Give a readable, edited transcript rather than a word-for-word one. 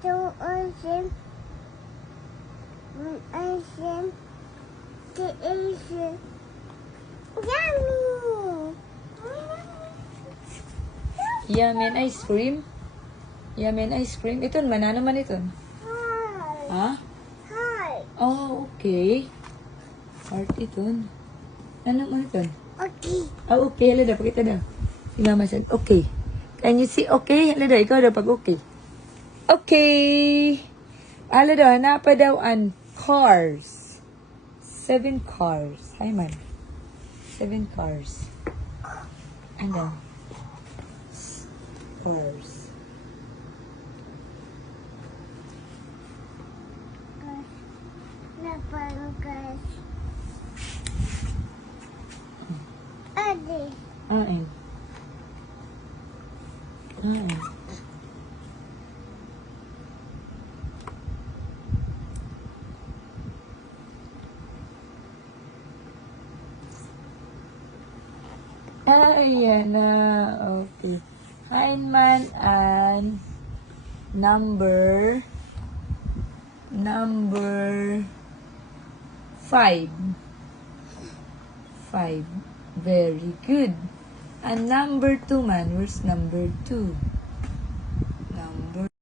to ocean. Ocean. The ocean. Yummy! Yummy and ice cream. Yummy and ice cream. Ito naman, ano man ito? Hi. Ha? Hi. Oh, okay. Heart ito. Ano man ito? Okay. Oh, okay. Hala daw, pakita daw. Si Mama said, okay. Can you see okay? Hala daw, ikaw daw pag okay. Okay. Hala daw, hanapa daw ang cars. 7 cars. Hi, man. 7 cars. Ano? Cars. Napangkas. Adi. Ain. Ain. Ayan na. Okay. Heinman and number 5. 5. Very good. And number 2 man. Where's number 2?